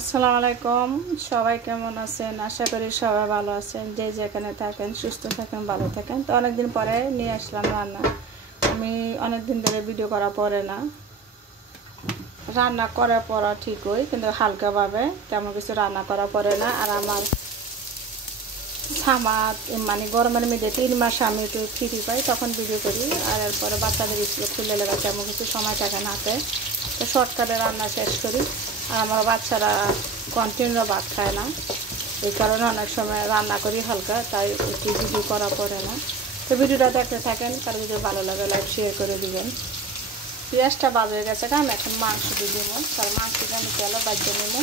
আসসালামু আলাইকুম। সবাই কেমন আছেন? আশা করি সবাই ভালো আছেন। যে যেখানে থাকেন সুস্থ থাকেন, ভালো থাকেন। তো অনেকদিন পরে নিয়ে আসলাম রান্না। আমি অনেকদিন ধরে ভিডিও করা পরে না, রান্না করার পর ঠিকই, কিন্তু হালকাভাবে তেমন কিছু রান্না করা পরে না। আর আমার সামাদ মানে গরমের মধ্যে 3 মাস আমি একটু ফ্রি পাই, তখন ভিডিও করি। আর এরপরে বাচ্চাদের স্কুলে খুলে লেগে তেমন কিছু সময় থাকে না হাতে, তো শর্টকাটে রান্না শেষ করি। আর আমার বাচ্চারা কন্টিনিউ ভাত খায় না, এই কারণে অনেক সময় রান্না করি হালকা, তাই একটু ভিডিও করা পড়ে না। তো ভিডিওটা দেখতে থাকেন, কার ভিডিও ভালো লাগে লাইক শেয়ার করে দিবেন। পেঁয়াজটা ভাজা হয়ে গেছে, আমি এখন মাংস দিয়ে দেবো। কারণ মাংসটা আমি তেলে বাজিয়ে নেব।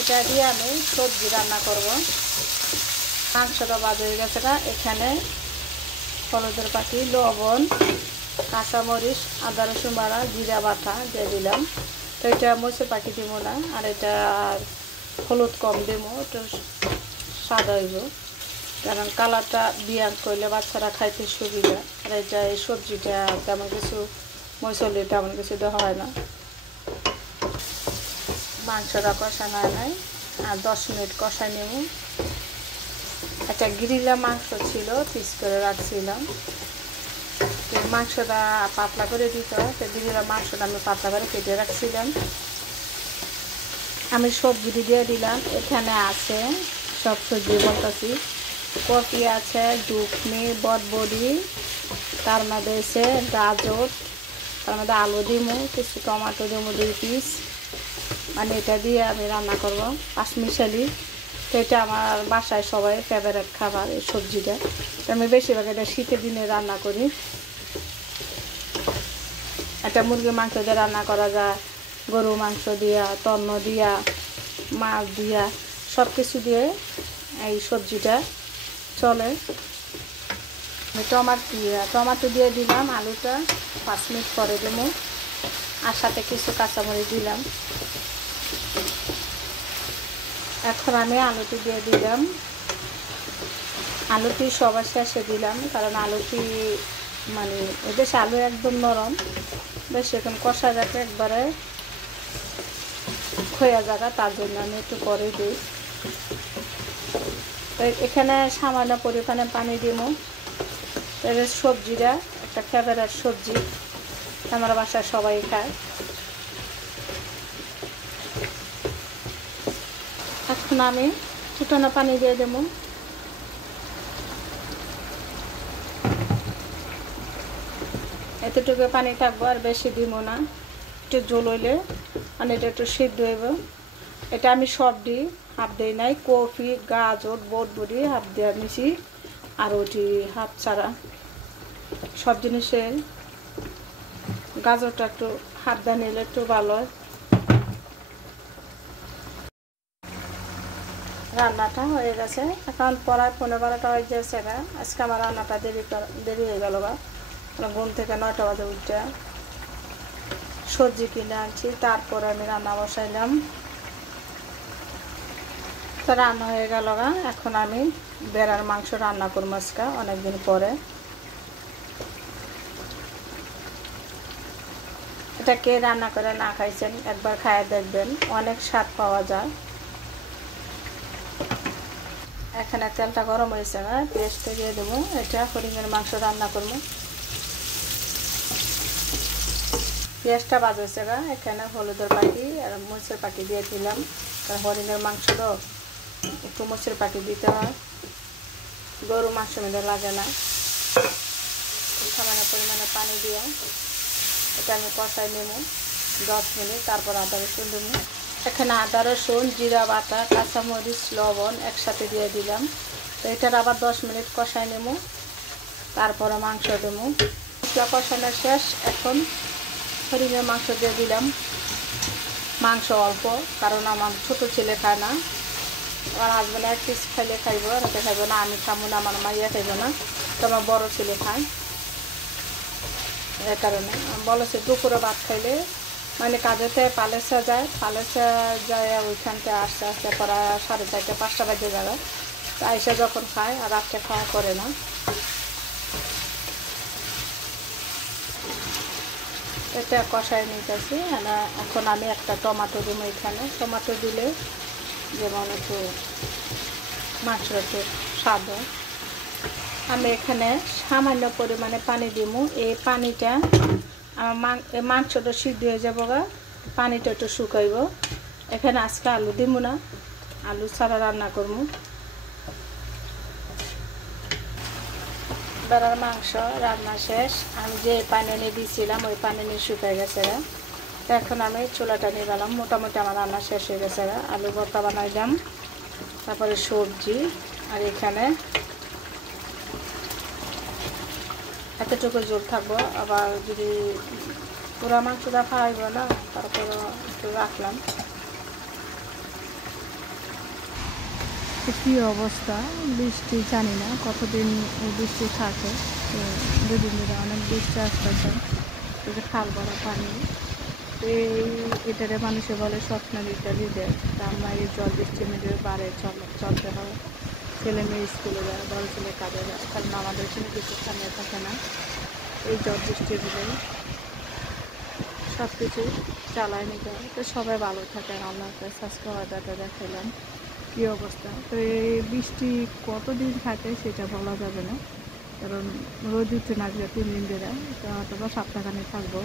এটা দিয়ে আমি সবজি রান্না করব। মাংসটা ভাজা হয়ে গেছে, এখানে হলুদের পাখি, লবণ, কাঁচামরিচ, আদা রসুন বাটা, জিরা বাটা দিয়ে দিলাম। তো এটা মরিচের পাখি দিব না, আর এটা হলুদ কম দেবো, একটু সাদা হইব, কারণ কালারটা বিয়ান করলে বাচ্চারা খাইতে সুবিধা। আর এটা এই সবজিটা তেমন কিছু মশলা তেমন কিছু দেওয়া হয় না। মাংসটা কষানো নাই, আর 10 মিনিট কষাই নেব। একটা গ্রিলা মাংস ছিল, পিস করে রাখছিলাম। তো মাংসটা পাতলা করে দিতে হয়, তো গ্রিলা মাংসটা আমি পাতলা করে কেটে রাখছিলাম। আমি সবজি দিয়ে দিলাম। এখানে আছে সব সবজি বলতেছি, কপি আছে, দুকনি, বটবড়ি, তার মধ্যে আছে গাজর, তার মধ্যে আলু দিমু, কিছু টমেটো দিমু 2 পিস। মানে এটা দিয়ে আমি রান্না করব পাঁচমিশালি। তো এটা আমার বাসায় সবাই ফেভারিট খাবার, এই সবজিটা। তো আমি বেশিরভাগ এটা শীতের দিনে রান্না করি। একটা মুরগির মাংস দিয়ে রান্না করা যায়, গরু মাংস দিয়া, তন্ন দিয়া, মাছ দিয়া, সব কিছু দিয়ে এই সবজিটা চলে। টমাটো দিয়ে দিলাম, আলুটা 5 মিনিট পরে দেবো, আর সাথে কিছু কাঁচামরিচ দিলাম। এখন আমি আলুটি দিয়ে দিলাম। আলুটি সবার শেষে দিলাম, কারণ আলুটি মানে এদেশে আলু একদম নরম, বেশ এখন কষা যাতে একবারে খোয়া জায়গা, তার জন্য আমি একটু পরে দিই। তো এখানে সামান্য পরিমাণে পানি দিব। এবার সবজিটা একটা ফেভারিট সবজি, আমার বাসায় সবাই খায়। এখন আমি ফুটানো পানি দিয়ে দেবো। এতটুকু পানি থাকবো, আর বেশি দিব না। একটু ঝোল হইলে মানে এটা একটু সিদ্ধ হইব। এটা আমি সব দিই, হাফ দিই নাই। কপি, গাজর, বটবড়ি হাফ দেওয়া মিশি, আর ওটি হাফ ছাড়া। সব জিনিসের গাজরটা একটু হাফ দিয়ে নিলে একটু ভালো হয়। রান্নাটা হয়ে গেছে, এখন প্রায় 15-12টা হয়ে গেছে না। আজকে আমার রান্নাটা দেরি হয়ে গেল। ঘুম থেকে 9টা বাজে উঠে সবজি কিনে আনছি, তারপর আমি রান্না বসাইলাম। তো রান্না হয়ে গেল। এখন আমি বেড়ার মাংস রান্না করবো আজকে অনেকদিন পরে। এটা কে রান্না করে না খাইছেন, একবার খাইয়ে দেখবেন, অনেক স্বাদ পাওয়া যায়। এখানে তেলটা গরম হয়েছে, পেস্টটা দিয়ে দেবো। এটা হরিণের মাংস রান্না করবো। পেঁয়াজটা বাজেছে, এখানে হলুদের পাখি আর মরিচের পাখি দিয়ে দিলাম। কারণ হরিণের মাংস তো একটু মরিচের পাখি দিতে হয়, গরু মাংস মধ্যে লাগে না। সামান্য পরিমাণে পানি দিয়ে এটা আমি কষাই নেব 10 মিনিট, তারপর আদা রসুন দেবো। এখানে আদা রসুন, জিরা বাটা, কাঁচামরিচ, লবণ একসাথে দিয়ে দিলাম। তো এটার আবার 10 মিনিট কষাই নেব, তারপরে মাংস দেবো। মশলা কষানো শেষ, এখন হরিণের মাংস দিয়ে দিলাম। মাংস অল্প, কারণ আমার ছোটো ছেলে খায় না। আমার হাজব্যান্ড 1 পিস খাইলে খাইব, রাতে খাইব না, আমি খাবো না, আমার মাইয়া খাইব না, তো আমার বড়ো ছেলে খায়। এ কারণে বলেছে দুপুরে ভাত খাইলে মানে কাজেতে পালেসা যায়, ওইখানতে আস্তে আস্তে প্রায় 4:30-5টা বাজে যাবে। আইসা যখন খায়, আর রাত্রে খাওয়া করে না। এটা কষায় নিতেছি। এখন আমি একটা টমেটো দিব এখানে। টমেটো দিলে যেমন একটু মাংসটা একটু স্বাদ হয়। আমি এখানে সামান্য পরিমাণে পানি দিব। এই পানিটা আমার মাংসটা সিদ্ধ হয়ে যাবো গা, পানিটা একটু শুকাইব। এখানে আজকে আলু দিব না, আলু ছাড়া রান্না করবো। বেড়ার মাংস রান্না শেষ। আমি যে পানি নিয়ে দিয়েছিলাম ওই পানি নিয়ে শুকাই গেছে। এখন আমি চুলাটা নিয়ে গেলাম। মোটামুটি আমার রান্না শেষ হয়ে গেছে। আলু ভর্তা বানাইলাম, তারপরে সবজি, আর এখানে এতটুকু ঝোল থাকবো। আবার যদি পুরা মাংসটা খাওয়াইব না, তারপর একটু রাখলাম। কী অবস্থা, বৃষ্টি জানি না কতদিন বৃষ্টি থাকে। তো দুদিন ধরে অনেক বৃষ্টি আসতেছে, খাল ভরা পানি। এটারে মানুষে বলে স্বপ্নের এটা হৃদয়। তা আমরা এই জল বৃষ্টির মধ্যে বাড়ে চলতে হয়। ছেলে মেয়ে স্কুলে যায়, বড় ছেলে কাজে যায়, কারণ আমাদের এখানে কিছু স্থানীয় থাকে না। এই জল বৃষ্টির হলে সব কিছু চালায় নিতে হয়। তো সবাই ভালো থাকেন। আল্লাহকে স্বাস্থ্য ওয়েদারটা দেখাইলাম কী অবস্থা। তো এই বৃষ্টি কতদিন থাকে সেটা বলা যাবে না, কারণ রোদ উঠে না গেলে 3 দিন ধরে, তো হয়তো বা সপ্তাহখানে থাকবো।